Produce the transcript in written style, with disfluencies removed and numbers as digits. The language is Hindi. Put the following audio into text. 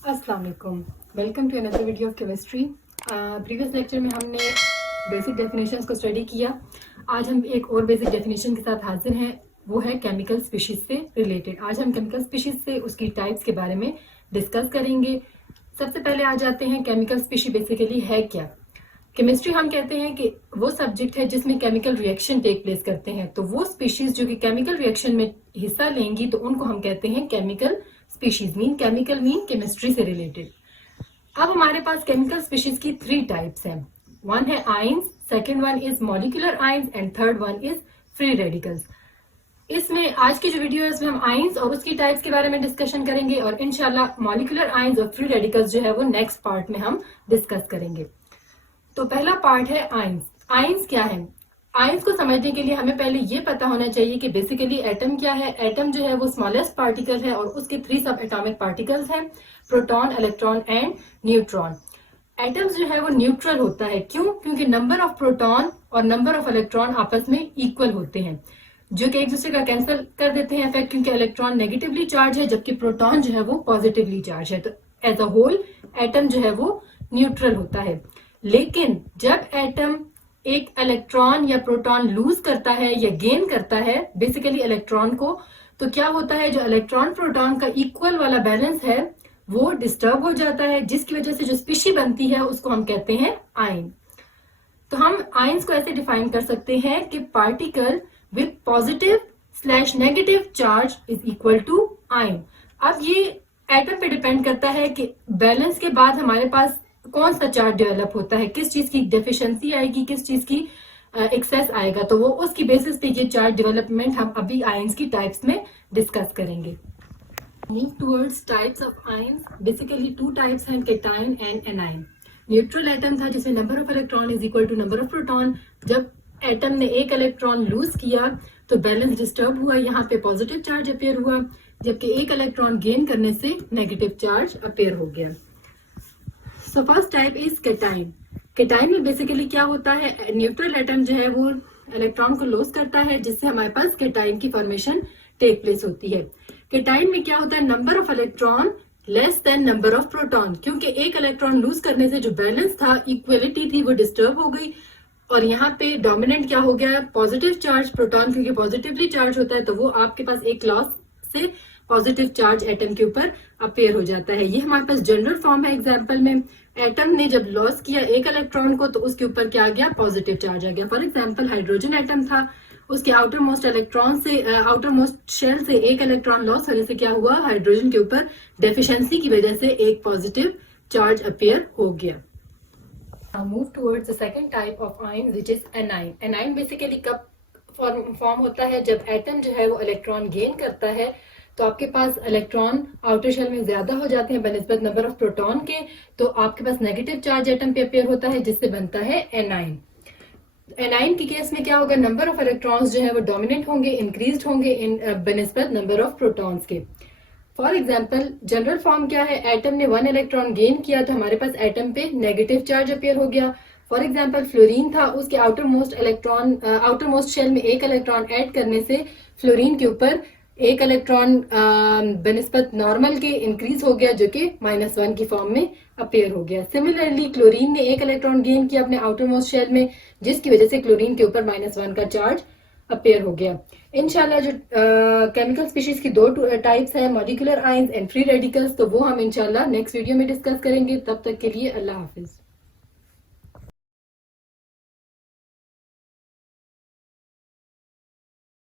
अस्सलाम वालेकुम, welcome to another video of chemistry. Previous lecture में हमने बेसिक डेफिनेशंस को स्टडी किया। आज हम एक और बेसिक डेफिनेशन के साथ हाजिर हैं, वो है केमिकल स्पीशीज से रिलेटेड। आज हम केमिकल स्पीशीज से उसकी टाइप्स के बारे में डिस्कस करेंगे। सबसे पहले आ जाते हैं केमिकल स्पीशी बेसिकली है क्या। केमिस्ट्री हम कहते हैं कि वो सब्जेक्ट है जिसमें केमिकल रिएक्शन टेक प्लेस करते हैं, तो वो स्पीशीज जो कि केमिकल रिएक्शन में हिस्सा लेंगी तो उनको हम कहते हैं chemical species. Chemical mean chemistry से रिलेटेड। अब हमारे पास केमिकल स्पीशीज की 3 टाइप्स हैं। वन है ions, second one is molecular ions and third one is free radicals. इसमें आज की जो वीडियो है इसमें हम आयंस और उसकी टाइप्स के बारे में डिस्कशन करेंगे और इंशाल्लाह मॉलिक्यूलर आयंस और फ्री रेडिकल्स जो है वो नेक्स्ट पार्ट में हम डिस्कस करेंगे। तो पहला पार्ट है आयंस। आयंस क्या है? आयंस को समझने के लिए हमें पहले ये पता होना चाहिए कि बेसिकली एटम क्या है। एटम जो है वो स्मॉलेस्ट पार्टिकल है और उसके 3 सब एटॉमिक पार्टिकल्स हैं, proton, electron and neutron. Atoms जो है वो न्यूट्रल होता है। क्यों? क्योंकि नंबर ऑफ प्रोटॉन और नंबर ऑफ इलेक्ट्रॉन आपस में इक्वल होते हैं, जो कि एक दूसरे का कैंसिल कर देते हैं इफेक्ट, क्योंकि इलेक्ट्रॉन नेगेटिवली चार्ज है जबकि प्रोटॉन जो है वो पॉजिटिवली चार्ज है। तो एज अ होल एटम जो है वो न्यूट्रल होता है। लेकिन जब एटम एक इलेक्ट्रॉन या प्रोटॉन लूज करता है या गेन करता है बेसिकली इलेक्ट्रॉन को, तो क्या होता है, जो इलेक्ट्रॉन प्रोटॉन का इक्वल वाला बैलेंस है वो डिस्टर्ब हो जाता है, जिसकी वजह से जो स्पीशी बनती है उसको हम कहते हैं आयन। तो हम आयंस को ऐसे डिफाइन कर सकते हैं कि particle with positive negative charge is equal to ion. अब ये एटम पे डिपेंड करता है कि बैलेंस के बाद हमारे पास कौन सा चार्ज डेवलप होता है, किस चीज की डेफिशिएंसी आएगी, किस चीज की एक्सेस आएगा, तो वो उसकी बेसिस पे ये चार्ज डेवलपमेंट हम अभी आयंस की टाइप्स में डिस्कस करेंगे। Move towards types of ions. Basically 2 types हैं, cation and anion. Neutral atom था जिसमें number of electron is equal to number of proton. जब एटम ने एक इलेक्ट्रॉन लूज किया तो बैलेंस डिस्टर्ब हुआ, यहाँ पे पॉजिटिव चार्ज अपेयर हुआ, जबकि एक इलेक्ट्रॉन गेन करने से नेगेटिव चार्ज अपेयर हो गया। So first type is cation. Cation में बेसिकली क्या होता है, न्यूट्रल एटम जो है वो इलेक्ट्रॉन को लॉस करता है, जिससे हमारे पास केटाइन की फॉर्मेशन टेक प्लेस होती है। केटाइन में क्या होता है, number of electron less than number of proton, क्योंकि एक इलेक्ट्रॉन लूज करने से जो बैलेंस था, इक्वलिटी थी, वो डिस्टर्ब हो गई और यहाँ पे डोमिनेंट क्या हो गया, पॉजिटिव चार्ज प्रोटॉन, क्योंकि पॉजिटिवली चार्ज होता है तो वो आपके पास एक लॉस से पॉजिटिव चार्ज एटम के ऊपर अपेयर हो जाता है। ये हमारे पास जनरल फॉर्म है। एग्जांपल में एटम ने जब लॉस किया एक इलेक्ट्रॉन को तो उसके ऊपर क्या आ गया, पॉजिटिव चार्ज आ गया। फॉर एग्जांपल हाइड्रोजन एटम था, उसके आउटर मोस्ट इलेक्ट्रॉन से आउटर मोस्ट शेल से एक इलेक्ट्रॉन लॉस होने से क्या हुआ, हाइड्रोजन के ऊपर डेफिशिएंसी की वजह से एक पॉजिटिव चार्ज अपेयर हो गया। Move towards the second type of ion which is A9. A9 basically कब फॉर्म होता है, जब एटम जो है वो इलेक्ट्रॉन गेन करता है तो आपके पास इलेक्ट्रॉन आउटर शेल में ज्यादा हो जाते हैं बनिस्बत नंबर ऑफ प्रोटॉन के, तो आपके पास नेगेटिव चार्ज एटम पे अपेयर होता है, जिससे बनता है एनाइन। एनाइन के केस में क्या होगा, नंबर ऑफ इलेक्ट्रॉन्स जो है वो डोमिनेंट होंगे, इंक्रीज होंगे इन बनिस्बत नंबर ऑफ प्रोटॉन्स के। फॉर एग्जाम्पल जनरल फॉर्म क्या है, एटम ने 1 इलेक्ट्रॉन गेन किया तो हमारे पास एटम पे नेगेटिव चार्ज अपेयर हो गया। फॉर एग्जाम्पल फ्लोरीन था, उसके आउटर मोस्ट शेल में एक इलेक्ट्रॉन ऐड करने से फ्लोरीन के ऊपर एक इलेक्ट्रॉन बनिस्बत नॉर्मल के इंक्रीज हो गया, जो कि -1 की फॉर्म में अपेयर हो गया। सिमिलरली क्लोरीन ने एक इलेक्ट्रॉन गेन किया अपने आउटर मोस्ट शेल में, जिसकी वजह से क्लोरीन के ऊपर -1 का चार्ज अपेयर हो गया। इंशाल्लाह जो केमिकल स्पीशीज की 2 टाइप्स है, molecular ions and free radicals, तो वो हम इंशाल्लाह नेक्स्ट वीडियो में डिस्कस करेंगे। तब तक के लिए अल्लाह हाफिज।